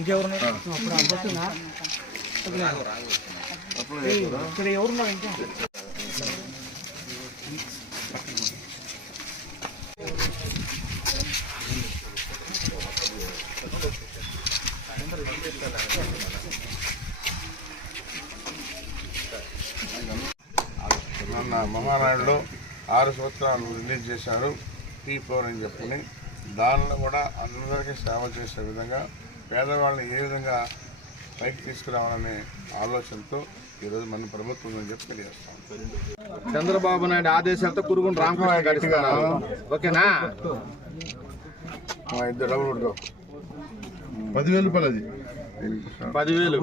ఇంకెవరున్నారు ఇక్కడ ఎవరున్నారు ఇంకా మహానాయుడులో 6 సంవత్సరాలు రిలీజ్ చేశారు P4 అని చెప్పుకుని దానిలో కూడా అందరికీ సేవ చేసే విధంగా పేదవాళ్ళని ఏ విధంగా పైకి తీసుకురావాలనే ఆలోచనతో ఈరోజు మన ప్రభుత్వం అని చెప్పి తెలియజేస్తాం. చంద్రబాబు నాయుడు ఆదేశాలతో కురుగుని రామకృష్ణ గారు ఓకేనా 2 డబ్బులు 10,000 రూపాయలు అది 10,000